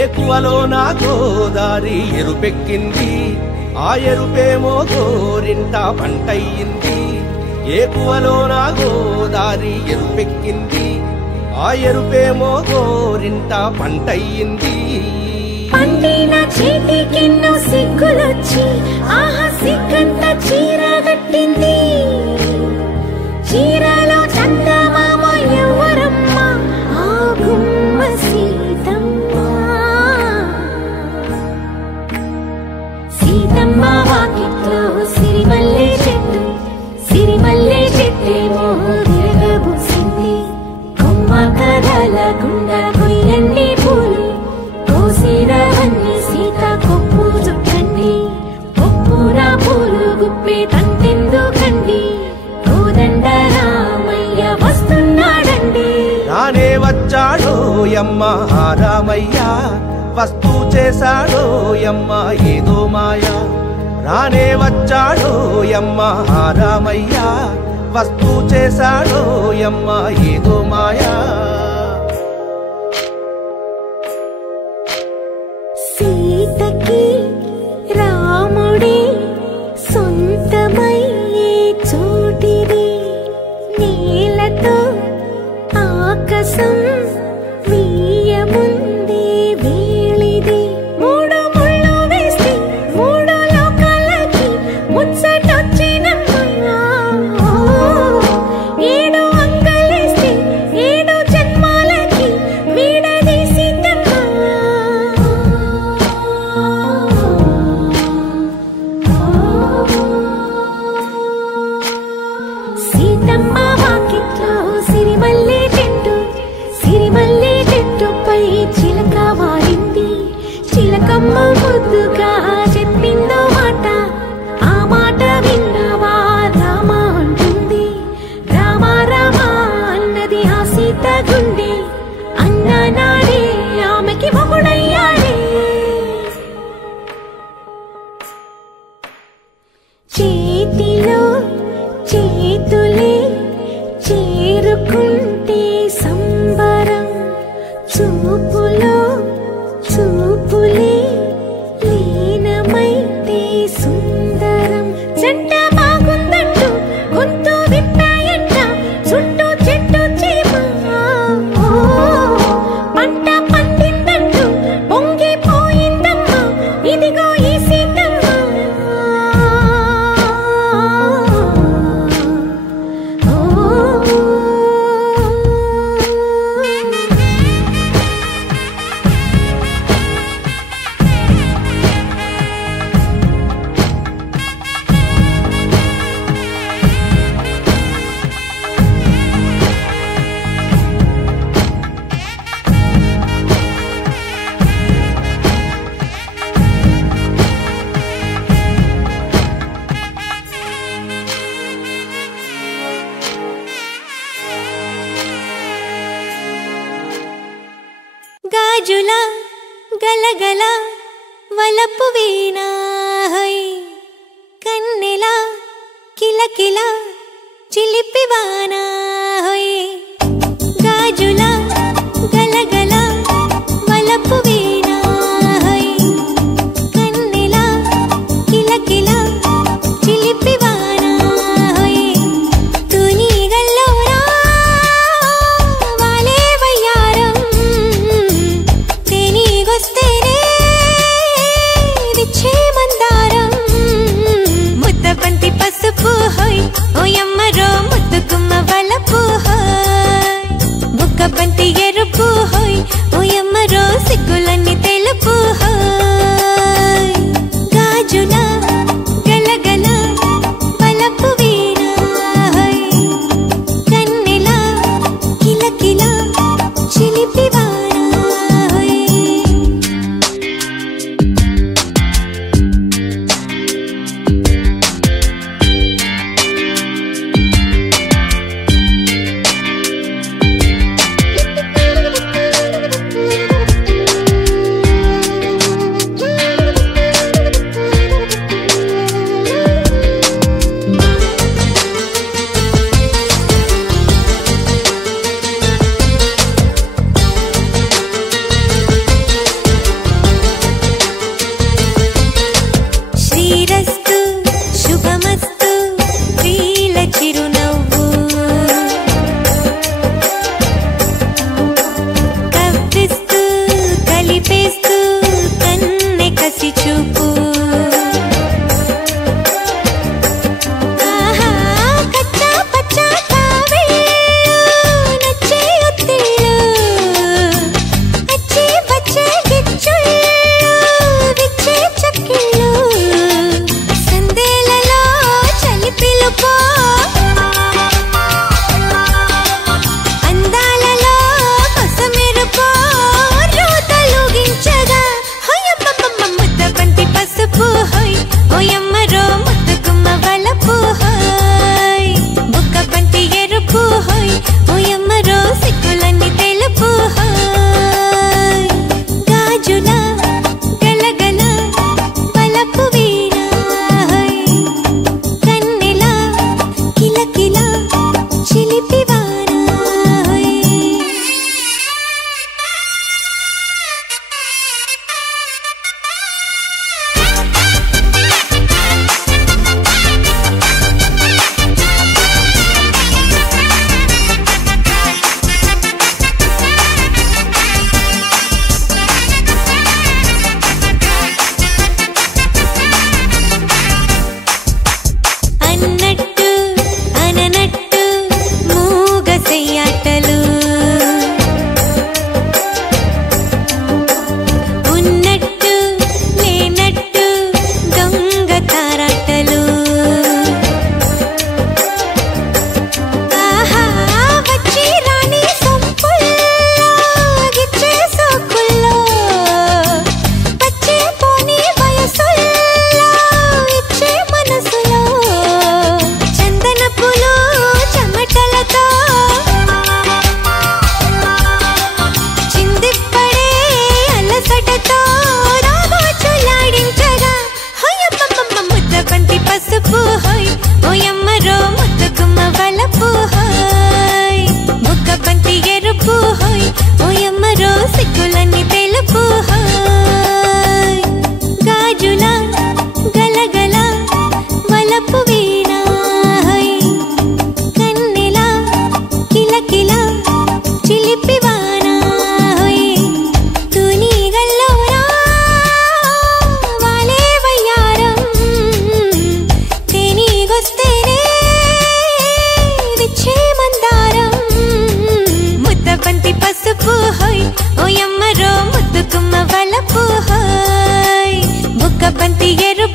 ఏకువలో నా గోదారి ఎరుపెక్కింది, ఆ ఎరుపేమో గోరింట పంటయ్యింది. ఏకువలో నా గోదారి ఎరుపెక్కింది, ఆ ఎరుపేమో గోరింట పంటయ్యింది. పండిన చేతికెన్నో సిగ్గులొచ్చి ఆహా సిగ్గంత చీర కట్టింది. చీరలో చందమామ ఎవరమ్మ, ఆ గుమ్మ సీతమ్మ. సీతమ్మ వాకిట్లో సిరిమల్లె చెట్టు, సిరిమల్లె చెట్టేమో తిరగబూసింది. కొమ్మ కదలకుండా కొయ్యండి పూలు, కోసిరవన్నీ సీత కొప్పు చుట్టండి. కొప్పున పూలు గుప్పే తంతెందుకండి, కోదండ రామయ్య వస్తున్నాడండి. రానే వచ్చాడో యమ్మ రామయ్య, వస్తూ చేశాడో యమ్మ ఏదో మాయ. రానే వచ్చాడో యమ్మ రామయ్య, వస్తూ చేశాడో యమ్మ ఏదో మాయా. సీతకి రాముడే సొంతమయ్యే చోటిది, నేలతో ఆకాశం వీయముందే వేళిది. మూడు ముళ్ళు వేస్తే మూడు లోకాలకి ముచ్చటొచ్చినమ్మా. ఏడు అంగలేస్తే ఏడు జన్మాలకి వీడదీసిద్దమ్మా. సీతమ్మ వాకిట్లో సిరిమల్లె చెట్టు, సిరిమల్లె చెట్టుపై చిలక వాలింది. చిలకమ్మ ముద్దుగా చెప్పిందో మాట, ఆ మాట విన్నవా రామ అంటుంది. రామ రామ అన్నది ఆ సీత గుండె, అన్న నాడే ఆమెకి మొగుడయ్యాడే. చేతిలో చేతులే చేరుకుంటే సంబరం, చూపులో చూపులే లీనమైతే సుందరం. జంట బాగుందంటూ గొంతు విప్పాయంట చుట్టూ చెట్టు చీమ. పంట పండిందంటూ పొంగిపోయిందమ్మా, ఇదిగో ఈ సీతమ్మ. గాజుల గలగల వలపు వీణా హై, కన్నెల కిలకిల చిలిపివానా హై. గాజుల గలగల వలపు వీణా హై, కన్నెల కిలకిల చిలిపివానా హై. తుని గల్లోరా వాలే వయ్యారం, తెనిగొస్తేనే విచ్చేమ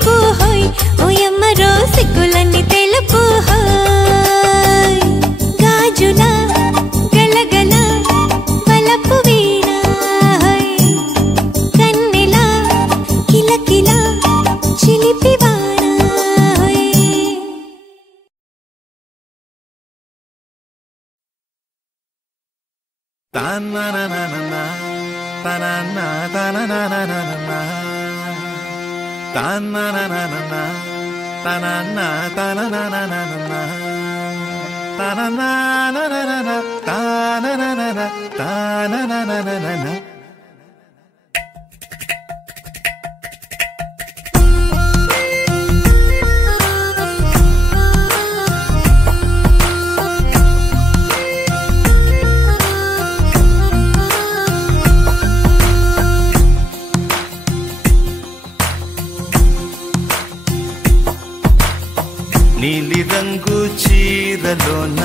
గెలుపు హోయ్ ఓయమ్మ రో సిగ్గులన్నీ తెలుపు హోయ్ గాజుల గలగల వలపు వీణ హోయ్ కన్నెల కిలకిల చిలిపి వాన హోయ్ తాననననన తనన తననననన తాననననన తనన తననననన తననననన తానననన తాననననన నీలి రంగు చీరలోన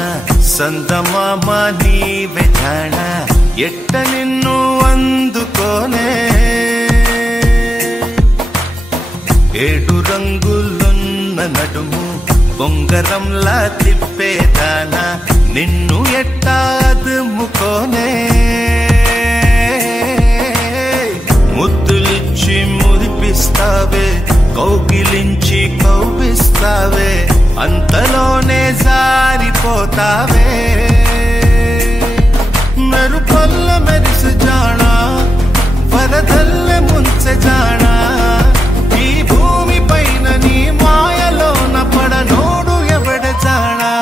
సందమామ నీవే జాణ ఎట్ట నిన్ను అందుకోనే ఏడు రంగులున్న నడుము బొంగరంలా తిప్పేదానా నిన్ను ఎట్టా అదుముకోనే ముద్దులిచ్చి మురిపిస్తావే కౌగిలించి కౌగిస్తావే అంతలోనే జారిపోతావే మెరుపల్ల మెరిసి జానా వరదల్లె ముంచె జానా ఈ భూమి పైన నీ మాయలోన పడనోడు ఎవడ జానా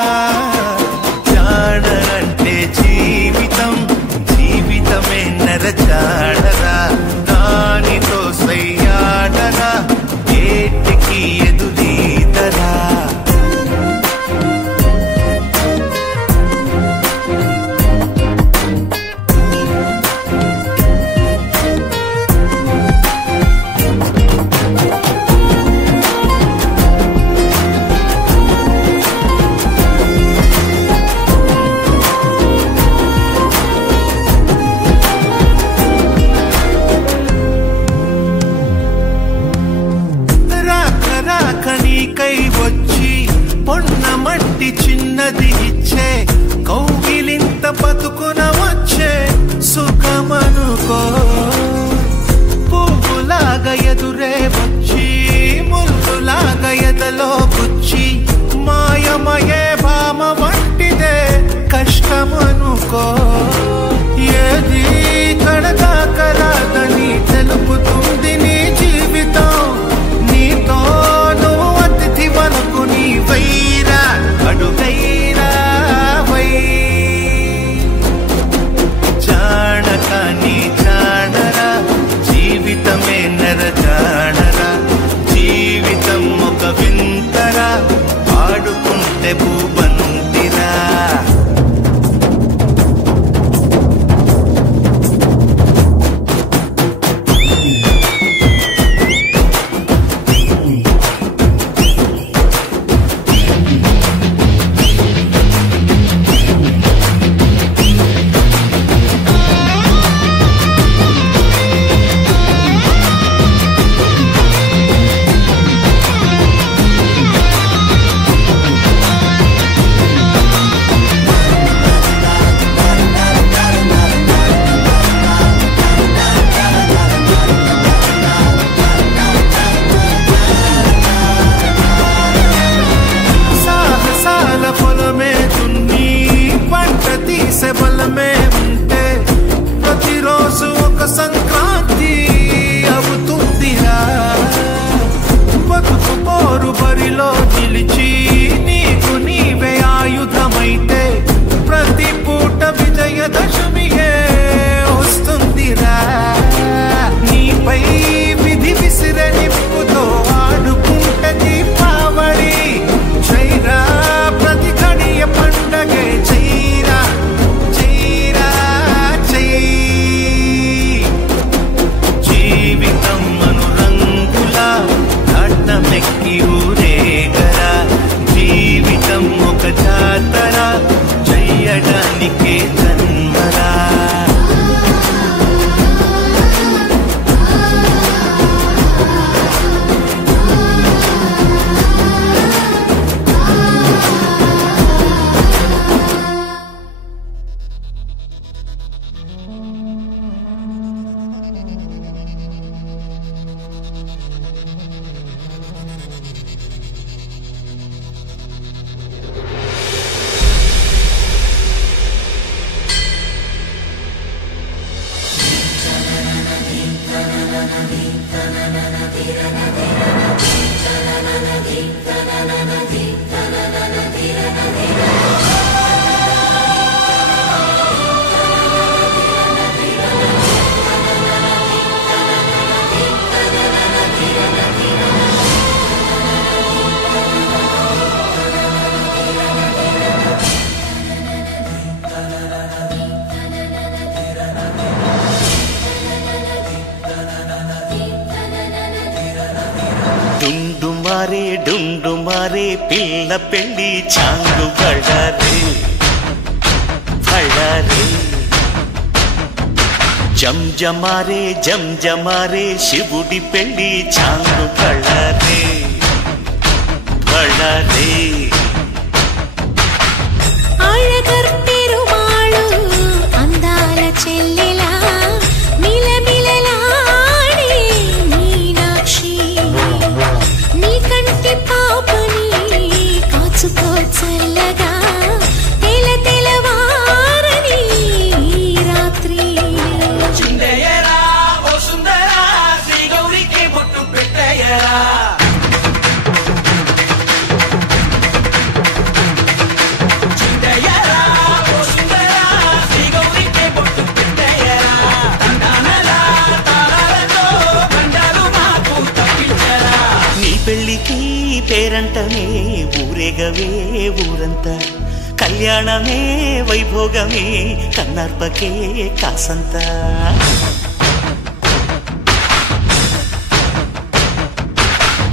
జాడరంటే జీవితం జీవితమే నర జాడరా దానితో సయ్యాడరా ఏటికి ఎదురీదరా కై వచ్చి పొన్న మట్టి చిన్నది ఇచ్చే కౌగిలింత బతుకున వచ్చే సుఖమనుకో పువ్వులాగా ఎదురే వచ్చి ముల్లులాగా ఎదలో గుచ్చి మాయమయే భామ వంటిదే కష్టమనుకో ఏది కడదాకరాదని తెలుపుతుంది నీ జీవితం నీతో నీ వైరా అడుగైరా వై జానక నీ జానరా జీవితమే నర జానరా జీవితం ఒక వింతరా ఆడుకుంటే భూబంతిరా బలమే ఉంటే ప్రతిరోజు ఒక సంక్రాంతి అవుతుందిరా బతుకు పోరు బరిలో నిలిచి నీకు నీవే ఆయుధమైతే ప్రతి పూట విజయదశమియే వస్తుందిరా నీపై విధి విసిరే నిప్పుతో ఆడుకుంటే దీపావళి చైరా ప్రతి కడియ పండగే చైరా జీవితం అనురంగుల ఆటమెక్కి ఊరేగరా జీవితం ఒక జాతర చెయ్యడానికే జన్మరా మారే డుండు మారే పిల్ల పెళ్ళి చాంగు బళ్ళారే బళ్ళారే జం జమారే శివుడి పెళ్ళి చాంగు బళ్ళారే బళ్ళారే అళగర్ పెరుమాళు అందాల చెల్లెలా మిలమిలలాడే మీనాక్షి నీ కంటి పాపని కాచుకో చల్లగా తెల తెలవారని రాత్రి చిందయ్యరా ఓ సుందరా శ్రీ గౌరికి బొట్టు పెట్టయ్యరా పెళ్ళికి పేరంటమే ఊరేగవే ఊరంతా కళ్యాణమే వైభోగమే కన్నార్పకే కాసంత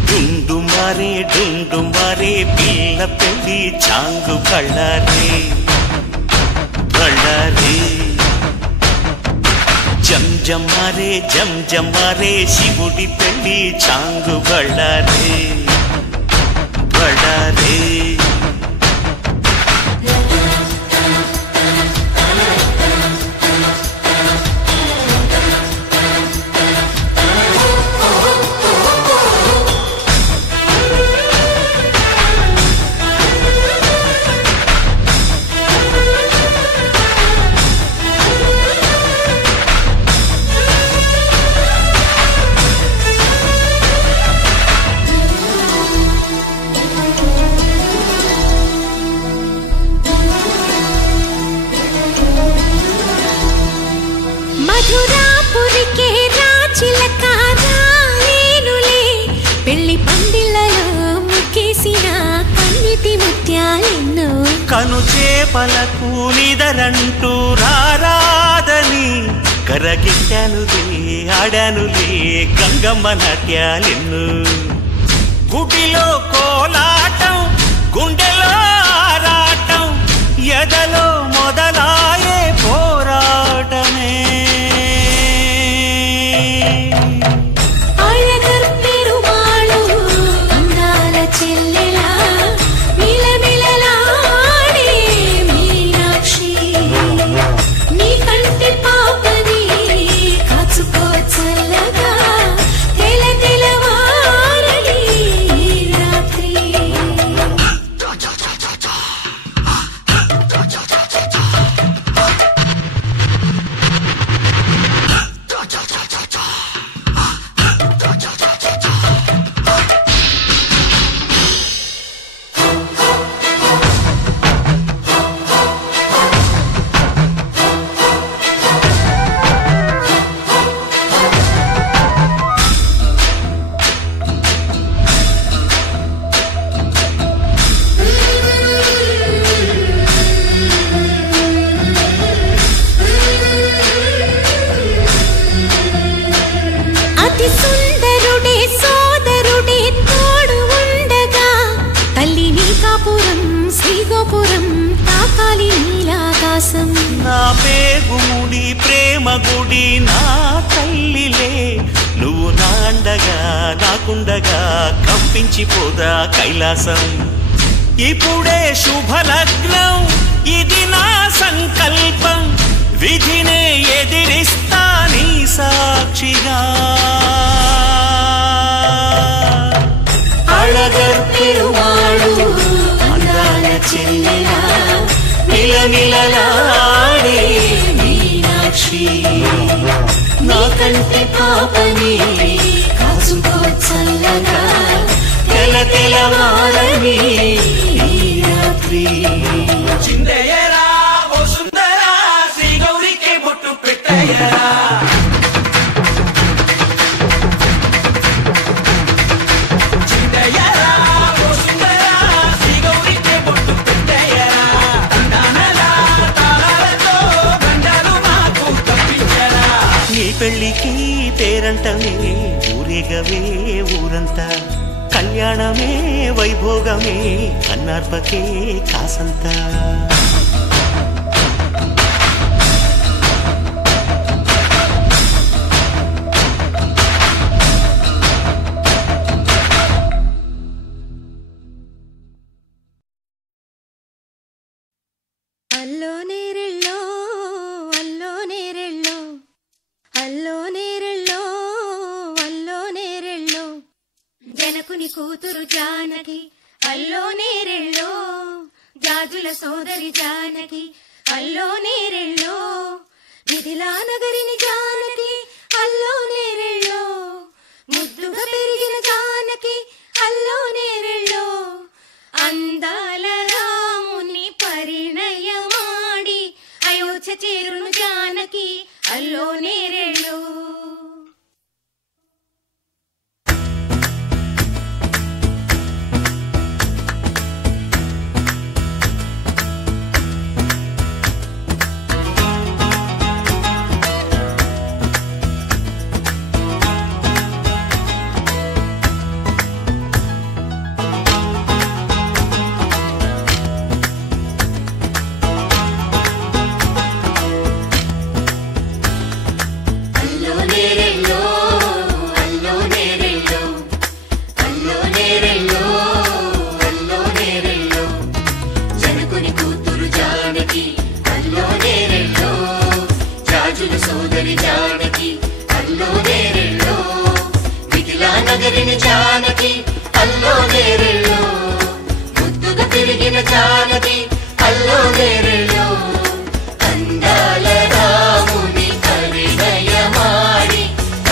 డుండు మారే పిల్ల పెళ్ళి చాంగు బళ్ళారే బళ్ళారే జం జమారే శివుడి పెళ్ళి చాంగు బళ్ళారే బళ్ళారే మధురాపురికే రాచిలక రాలేనులే పెళ్లి పందిళ్ళలో ముక్కేసిన కన్నిటి ముత్యాలెన్నో కను చేపలకు నిదరంటూ రారాదని కరగిట్టానులే ఆడానులే గంగమ్మ నాట్యాలెన్ను గుడిలో కోలాటం గుండెలో ఆరాటం ఎదలో మొదలాయే పోరాటమే అళగర్ పెరుమాళు అందాల చెల్లెలా మిలమిలలాడే మీనాక్షి నీ కంటి పాపని కాచుకో చల్లగా తెల తెలవారని రాత్రి అతి సుందరుడే సోదరుడే తోడు ఉండగా తల్లి నీ కాపురం శ్రీగోపురం తాకాలి నీలాకాశం నా పేగుముడి ప్రేమ గుడి నా తల్లిలే నువ్వు నాండగా నాకుండగా కంపించిపోదా కైలాసం ఇప్పుడే శుభలగ్నం ఇది నా సంకల్పం విధినే ఎదిరిస్తా నీ సాక్షిగా అళగర్ పెరుమాళు అందాల చెల్లెలా మిలమిలలాడే మీనాక్షి నా కంటి పాపని కాచుకో చల్లగా తెల తెలవారని రాత్రి చిందయ్యరా ఓ సుందరా శ్రీ గౌరికి బొట్టు పెట్టయ్యరా చిందయ్యరా ఓ సుందరా శ్రీ గౌరికి బొట్టు పెట్టయ్యరా తండానలా తాళాలతో గండాలు మాకు తప్పించరా నీ పెళ్ళికి పేరంటమే ఊరేగవే ఊరంతా కళ్యాణమే వైభోగమే కన్నార్పకే కాసంత అల్లో నేరెళ్ళో అల్లో నేరెళ్ళో అల్లో నేరెళ్ళో అల్లో నేరెళ్ళో జనకుని కూతురు జానకి అల్లో నేరెళ్ళో జాజుల సోదరి జానకి అల్లో నేరెళ్ళో మిథిలా నగరిని జానకి అల్లో నేరెళ్ళో ముద్దుగా పెరిగిన జానకి అల్లో నేరెళ్ళో అందాల రాముని పరిణయమాడి అయోధ్య చేరును జానకి అల్లో నేరెళ్ళో జానకి అల్లో నేరెళ్ళో ముద్దుగా పెరిగిన జానకి అల్లో నేరెళ్ళో అందాల రాముని పరిణయమాడి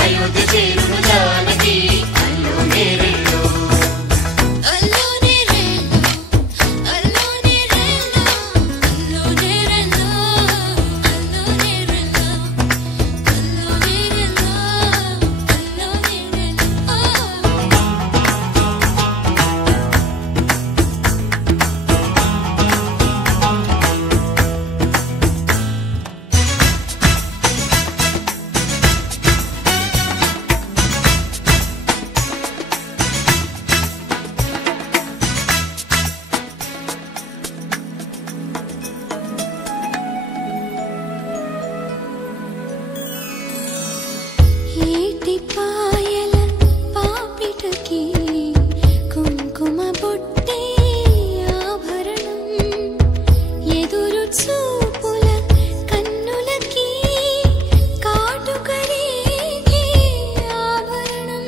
అయోధ్య చేరును జానకి అల్లో నేరెళ్ళో అల్లో నేరెళ్ళో అల్లో నేరెళ్ళో అల్లో నేరెళ్ళో అల్లో నేరెళ్ళో అల్లో నేరెళ్ళో అల్లో నేరెళ్ళో ఏటి పాయల పాపిటకి కుంకుమ బొట్టే ఆభరణం ఎదురు చూపుల కన్నులకి కాటుకరేగే ఆభరణం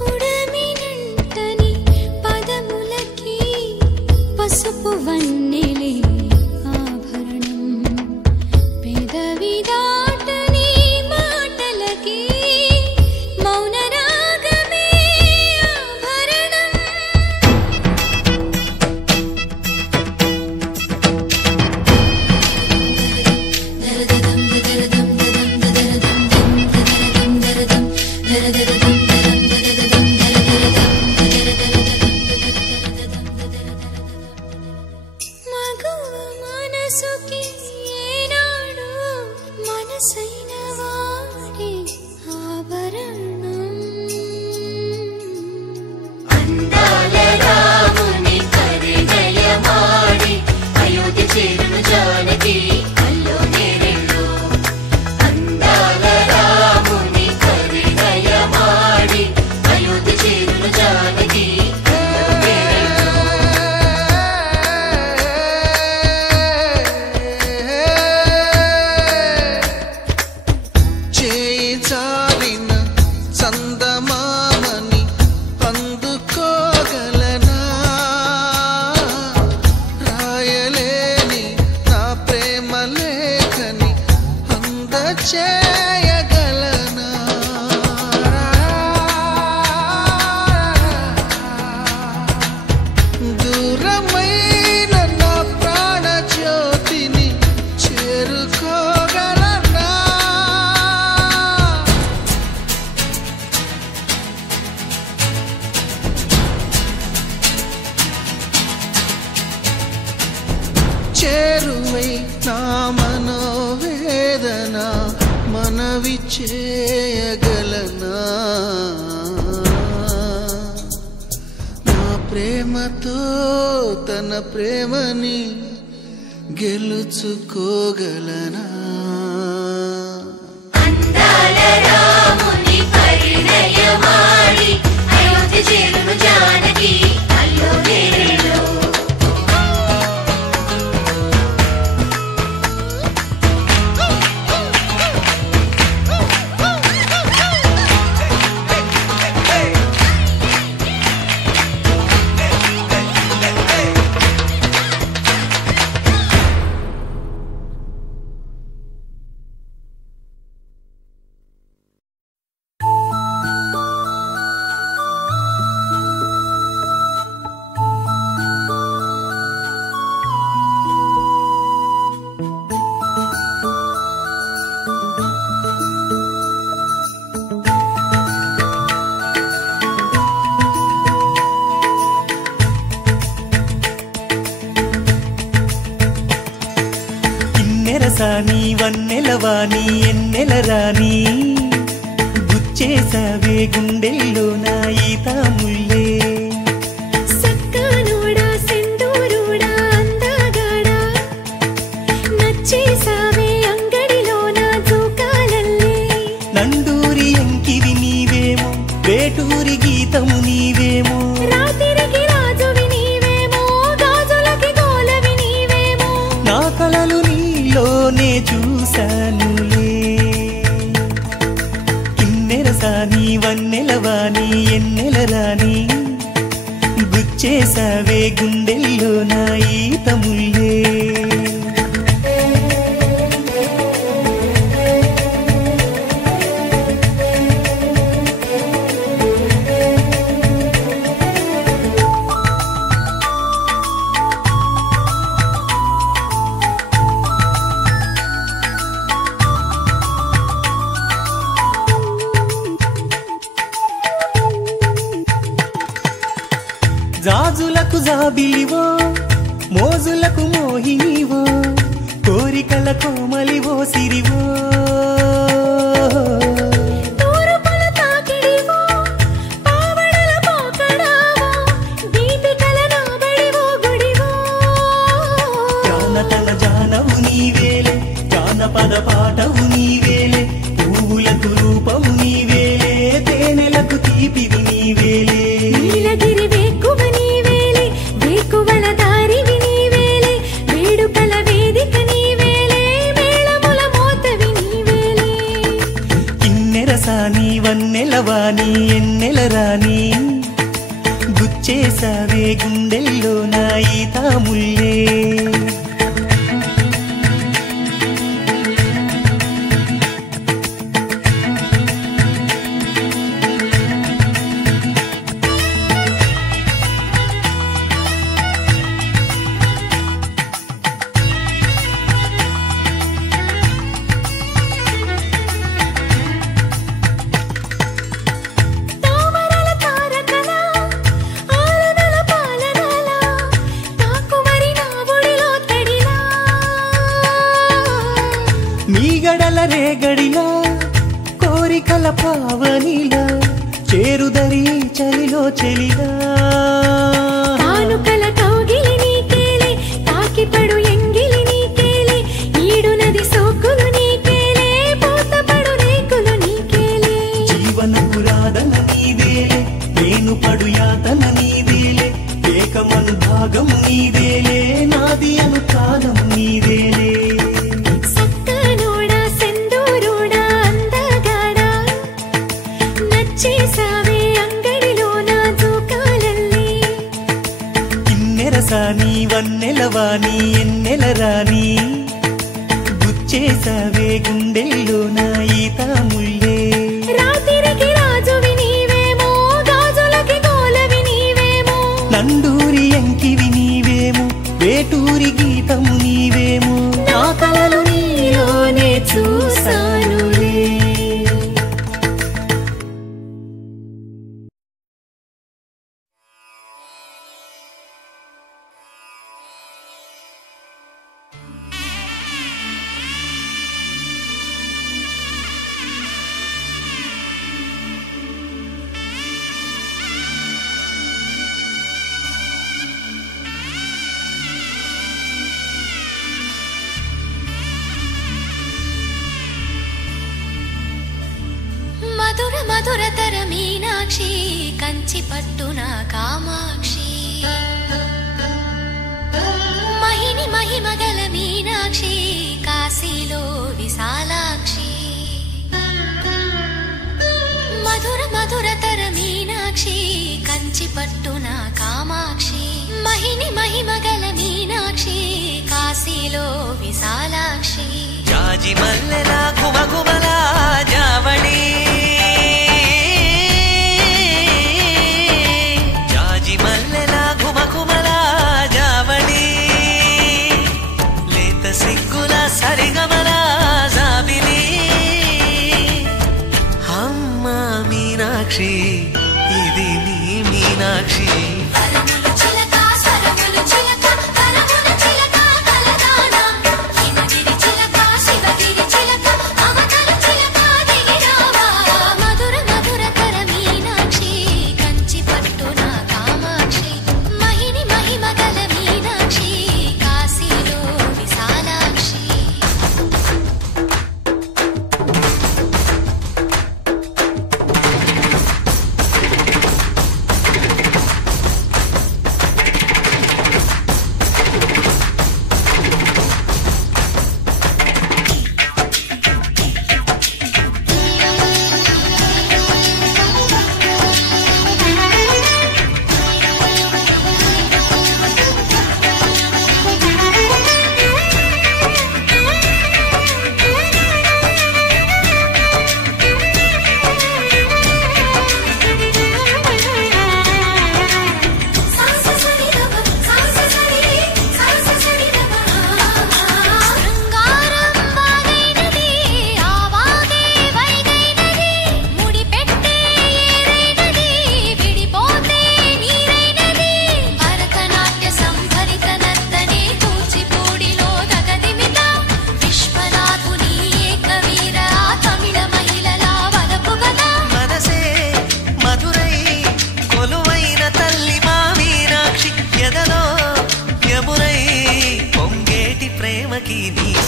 పుడమినంటని పదములకి పసుపు వన్నెలే ఆభరణం పెదవి దాటని మాటలకి మౌన రాగమే ఆభరణం మగువ మనసుకి ఏనాడు మనసైన వాడి ఆభరణం అందాల రాముని పరిణయమాడి అయోధ్య చేరును జానకి అల్లో నేరెళ్ళో అందాల రాముని పరిణయమాడి అయోధ్య చేరును జానకి అల్లో నేరెళ్ళో చేయి జారిన చందమామని అందుకోగలనా రాయలేని నా ప్రేమ లేఖని అందచేయగలనా దూరమైన నా ప్రాణ జ్యోతిని చేరుకోగలనా చేరువై నా మనోవేదన మనవి చేయగలనా ప్రేమతో తన ప్రేమని గెలుచుకోగలనా అందాల రాముని పరిణయమాడి అయోధ్య చేరును జానకి అల్లో నేరేలో సాని వన్నెలవాని ఎన్నెలరాని గుచ్చేసావే గుండెల్లో నా ఈతాముల్లే సక్కనోడా సెందూరుడా అందగాడా నచ్చేసావే అంగడిలో నా జోకాలల్లే నండూరి ఎంకివి నీవేమో వేటూరి గీతము నీవేమో రాత్రికి రాజువి నీవేమో గాజులకి గోలవి నీవేమో నా కలలు నీలోనే చూశానులే కిన్నెరసాని వన్నెలవాని ఎన్నెలరాని గుచ్చేసావే గుండెల్లో నా ఈతముల్లే జాజులకు జాబిలివో మోజులకు మోహినివో కోరికల కోమలివో సిరివో తూరుపుల తాకిడివో పావడల పోకడావో దీపికల నాబడివో గుడివో జానతన జానవు నీవేలే జానపద పాటవు నీవేలే పువ్వులకు రూపము నీవేలే తేనెలకు తీపివి నీవేలే నీలగిరి వేకువ నీవేలే వేకువల దారివి నీవేలే వేడుకల వేదిక నీవేలే మేళముల మోతవి నీవేలే కిన్నెరసాని వన్నెలవాని ఎన్నెలరాని గుచ్చేసావే గుండెల్లో నా ఈతాముల్లే తామరల తారకల ఆలనల పాలనల తాకుమరి నా ఒడిలో తడిలా మీగడల రేగడిలా కోరికల పావనిలా చేరుదరి చలిలో చెలిలా కానుకల కౌగిలి నీకేలే తాకిపడు ఎంగిలి నీకేలే ఈడు నది సోకులు నీకేలే పూతపడు రేకులు నీకేలే జీవన పురాదన నీదేలే నేను పడు యాతన నీదేలే ఏకమను భాగము నీదేలే నాది అను కాలము నీదేలే సక్కనోడా సెందూరుడా అందగాడా నచ్చేసావే అంగడిలో నా జోకాలల్లే కిన్నెరసాని వన్నెలవాని ఎన్నెలరాని గుచ్చేసావే గుండెల్లో నా ఈతాముల్లే రాత్రికి రాజువి నీవేమో గాజులకి గోలవి నీవేమో నండూరి ఎంకివి నీవేమో వేటూరి గీతము నీవేమో నా కలలు నీలోనే చూసానులే మధురతర మీనాక్షి కంచి పట్టున కామాక్షి మహిని మహిమగల మీనాక్షి కాశీలో విశాలాక్షి మధుర మధురతర మీనాక్షి కంచి పట్టున కామాక్షి మహిని మహిమగల మీనాక్షి కాశీలో విశాలాక్షి జాజి మల్లెల గుమగుమల జావళి జాజి మల్లెల గుమగుమల జావళి లేత సిగ్గుల సరిగమల జాబిలి అమ్మ మీనాక్షి ఇది నీ మీనాక్షి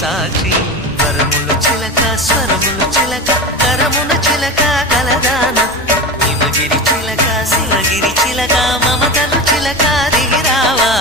సాక్షి వరముల చిలక స్వరముల చిలక కరమున చిలక కలదాన హిమగిరి చిలక శివగిరి చిలక మమతలు చిలక దిగిరావా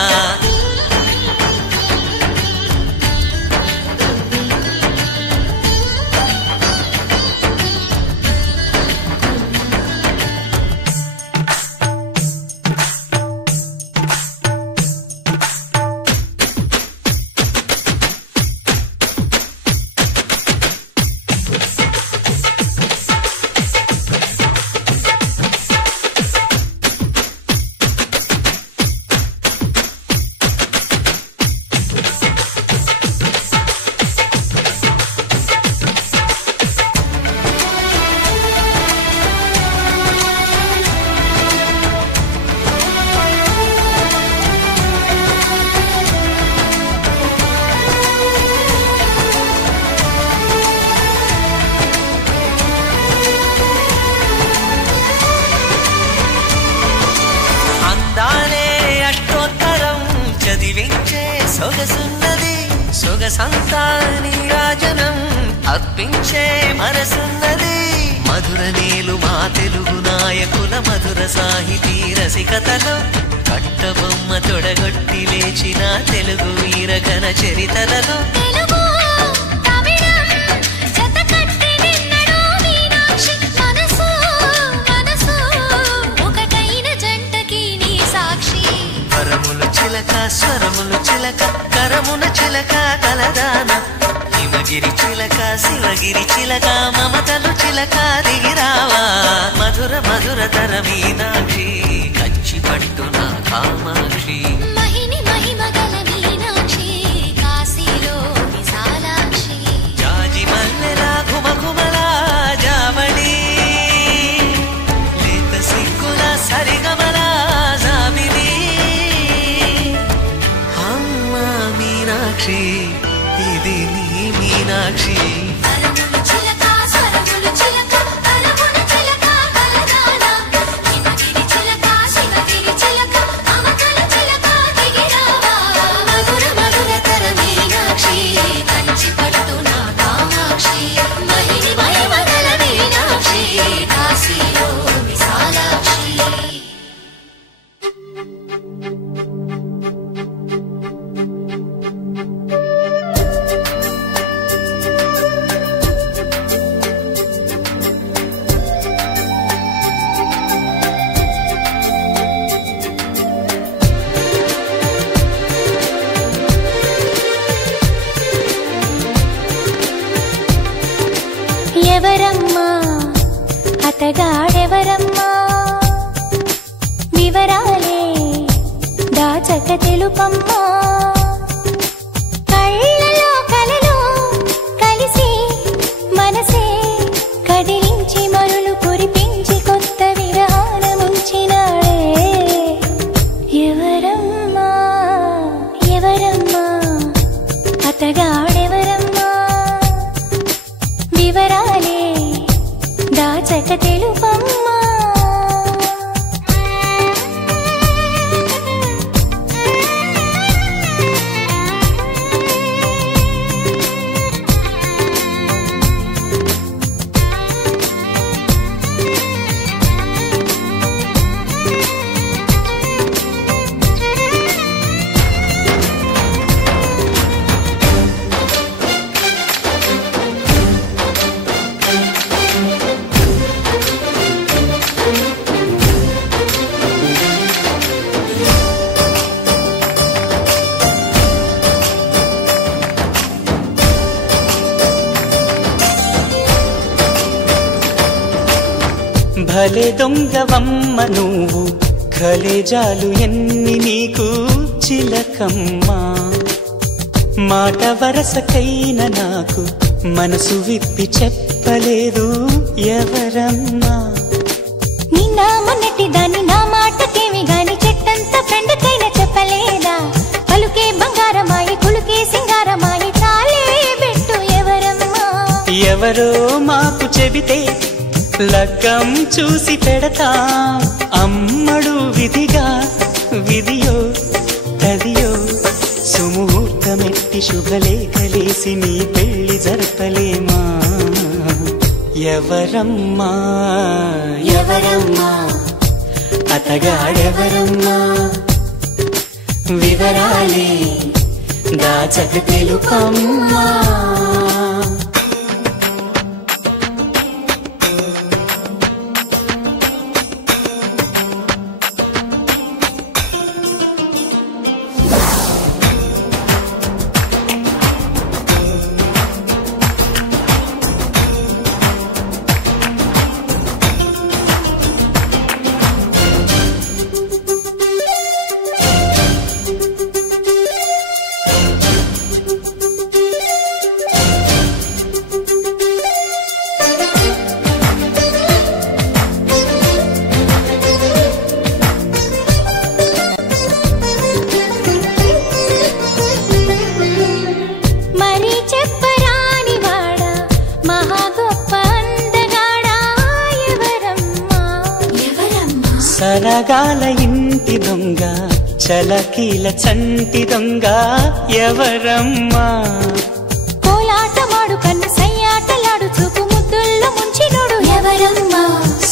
సొగసున్నది సొగసంతా నీరాజనం అర్పించే మనసున్నది మధుర నీలు మా తెలుగు నాయకుల మధుర సాహితీ రసికతలో కట్టబొమ్మ తొడగొట్టి లేచిన తెలుగు వీరగణ చరితలలో చిలక స్వరములు చిలక కరమున చిలక కలదాన హిమగిరి చిలక శివగిరి చిలక మమతలు చిలక దిగిరావా మధుర మధుర తర మీనాక్షి కంచి పట్టున కామాక్షి మహిని మహిమగల మీనాక్షి కాశీలో విశాలాక్షి జాజి మల్లెల గుమగుమల జావళి లేత సిగ్గుల సరిగమల జాబిలి మీనాక్షి ఇది నీ మీనాక్షి వరముల చిలక స్వరముల చిలక కరమున చిలక కలదాన హిమగిరి చిలక శివగిరి చిలక మమతల చిలక దిగిరావా మధుర మధురతర మీనాక్షి కంచి పట్టున కామాక్షి మహిని మహిమగల మీనాక్షి కాశీ అతగాడెవరమ్మా వివరాలే దాచక తెలుపమ్మా కళ్ళలో కలలో కలిసి మనసే కదిలించి మరులు కురిపించి కొత్త విరహానముంచినాడే ఎవరమ్మా ఎవరమ్మా అతగాడెవరమ్మా వివరాలే దాచక తెలుపమ్మా భలే దొంగవమ్మ నువ్వు ఖలేజాలు ఎన్ని నీకు చిలకమ్మా మాట వరసకైన నాకు మనసు విప్పి చెప్పలేదు ఎవరమ్మా నిన్న మొన్నటి దాన్ని నా మాటకేమి గాని చెట్టంత ఫ్రెండ్కైన చెప్పలేదా పలుకే బంగారమాయి కులుకే సింగారమాయి చాలే పెట్టు ఎవరమ్మా ఎవరో మాకు చెబితే లగ్గం చూసి పెడతా అమ్మడు విధిగా విధియో తదియో సుముహూర్తమెట్టి శుభలేఖలేసి నీ పెళ్లి జరపలేమా ఎవరమ్మా ఎవరమ్మా అతగాడెవరమ్మా వివరాలే దాచక తెలుపమ్మా సరగాల ఇంటి దొంగ చలకీల చంటి దొంగ ఎవరమ్మా కోలాటమాడు కన్ను సయ్యాటలాడు చూపు ముద్దుల్లో ముంచినోడు ఎవరమ్మా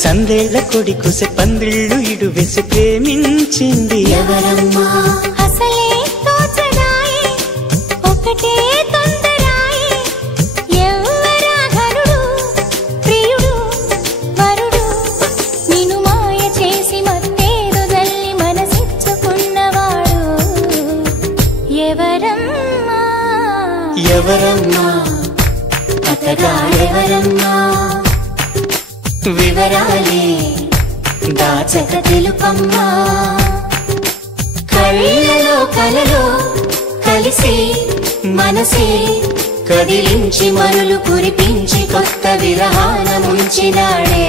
సందేళ్ల కొడి కుసె పందిళ్ళు ఇడు వెసి ప్రేమించింది ఎవరమ్మా అసలే తోచడాయే ఒకటే తొందరాయే ఎవరా ఘనుడు ప్రియుడు వరుడు నిన్ను మాయ చేసి మత్తేదో జల్లి మనసిచ్చుకున్నవాడు ఎవరమ్మా ఎవరమ్మా అతగాడెవరమ్మా వివరాలే దాచక తెలుపమ్మా కళ్ళలో కలలో కలిసి మనసే కదిలించి మరులు కురిపించి కొత్త విరహానముంచినాడే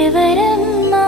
ఎవరమ్మా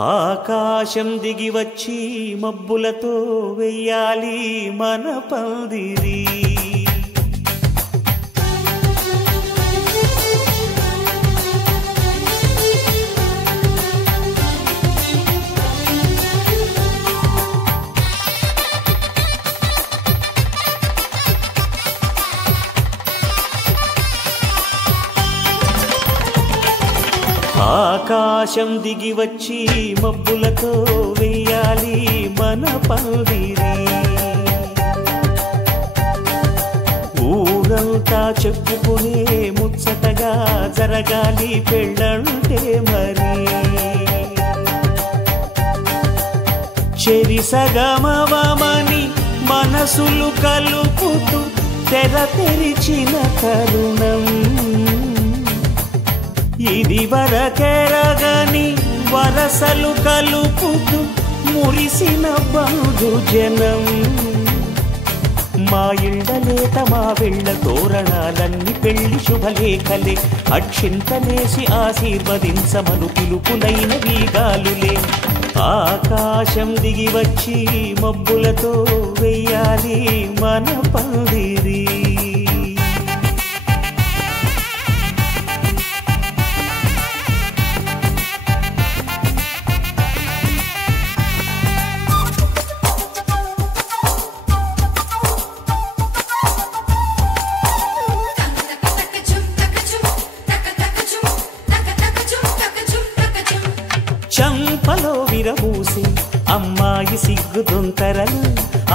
ఆకాశం దిగి వచ్చి మబ్బులతో వెయ్యాలి మన పందిరి. ఆకాశం దిగి వచ్చి మబ్బులతో వెయ్యాలి మన పందిరి. ఊరంతా చెప్పుకునే ముచ్చటగా జరగాలి పెళ్ళంటే మరి. చెరిసగమవమని మనసులు కలుపుతూ తెర తెరిచిన తరుణం. ఇది వరకెరగని వరసలు కలుపుతూ మురిసిన బంధుజనం. మా ఇళ్ళలేత మా వెళ్ళ తోరణాలన్నీ పెళ్లి శుభలేఖలే. అక్షింతలేసి ఆశీర్వదించమను పిలుపులైన వీగాలులే. ఆకాశం దిగి వచ్చి మబ్బులతో వెయ్యాలి మన పందిరి. చంపలో విరబూసి అమ్మాయి సిగ్గు దొంతరలు.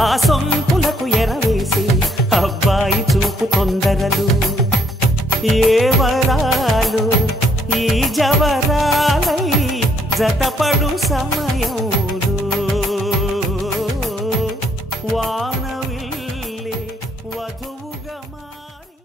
ఆ సొంపులకు ఎరవేసి అబ్బాయి చూపు తొందరలు. ఏ వరాలు ఈ జవరాలై జతపడు సమయంలో వానవిల్లే వధువుగా మారి.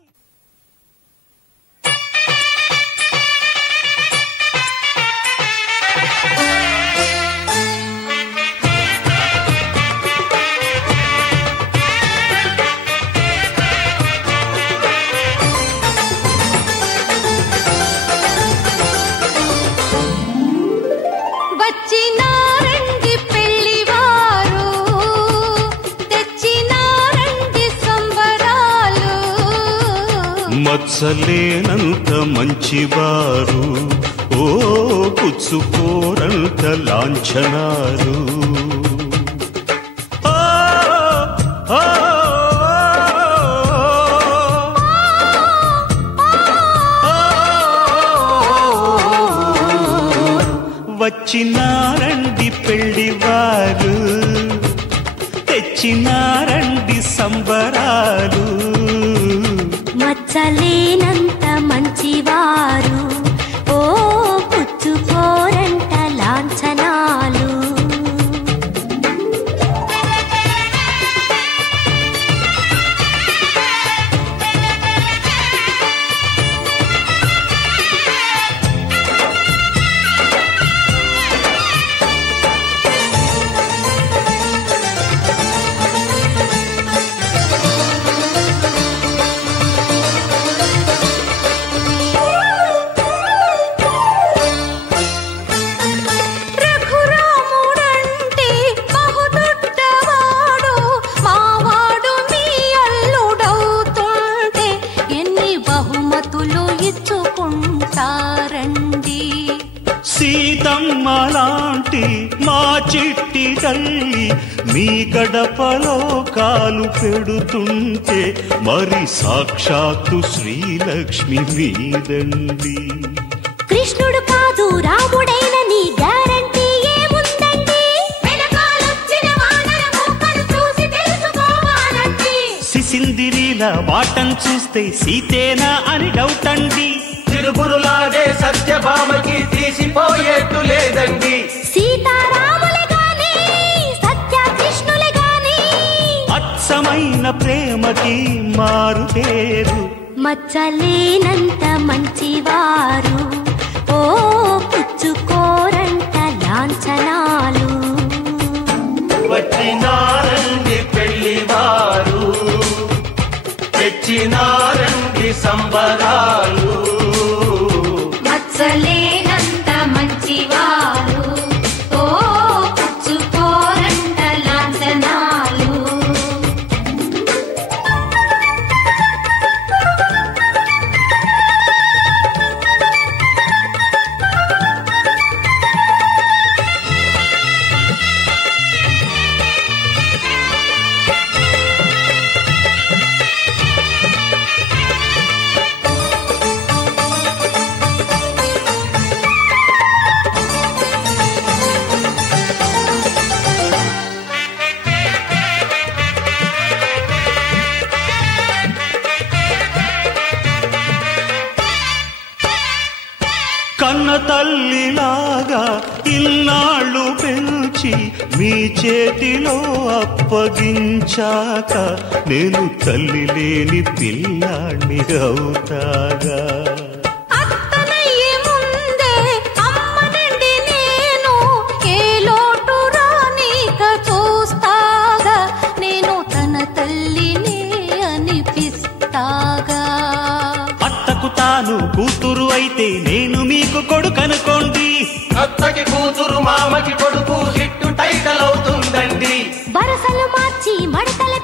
వచ్చినారండి పెళ్లివారు, తెచ్చినారండి సంబరాలు. మత్సలేనంత మంచివారు, ఓ పుచ్చుకోరంత లాంఛనాలు. వచ్చినారండి పెళ్లివారు, తెచ్చినారండి సంబరాలు. మచ్చలేనంత మంచివారు, ఓ పుచ్చుకోరంట లాంఛనాలు. రఘురాముడంటే బహుదొడ్డవాడు, మావాడు మీ అల్లుడవుతుంటే ఎన్ని బహుమతులు ఇచ్చుకుంటారండి. సీతమ్మ లాంటి మా చిట్టి తల్లి మీ గడపలో కాలు పెడుతుంటే మరి సాక్షాత్తు శ్రీలక్ష్మి మీదండి. కృష్ణుడు కాదు రాముడైన నీ గ్యారంటీ ఏముందండి? వెనకాలొచ్చిన వానర మూకను చూసి తెలుసుకోవాలండి. సిసిందిరిలా వాటం చూస్తే సీతేనా అని డౌట్ అండి. తిరుగురులాడే సత్యభామకి తీసిపోయేట్టు లేదండి. సీతారాములే గాని సత్య కృష్ణులే గాని అచ్చమైన ప్రేమకి మారుతేరు. మచ్చలేనంత మంచివారు, ఓ పుచ్చుకోరంట లాంఛనాలు. వచ్చినారండి పెళ్లివారు, తెచ్చినారండి సంబరాలు. మచ్చలేనంత మంచివారు, ఓ తల్లిలాగా ఇన్నాళ్ళు పెంచి మీ చేతిలో అప్పగించాక నేను తల్లి లేని పిల్లాణ్ణి అవుతాగా. అత్తనయ్యే ముందే అమ్మనండి నేను, ఏ లోటు రానీక చూస్తాగా, నేను తన తల్లిని అనిపిస్తాగా. అత్తకు తాను కూతురు అయితే నేను మీకు కొడుకనుకోండి. అత్తకి కూతురు మామకి కొడుకు హిట్టు టైటల్ అవుతుందండి. వరసలు మార్చి మడతల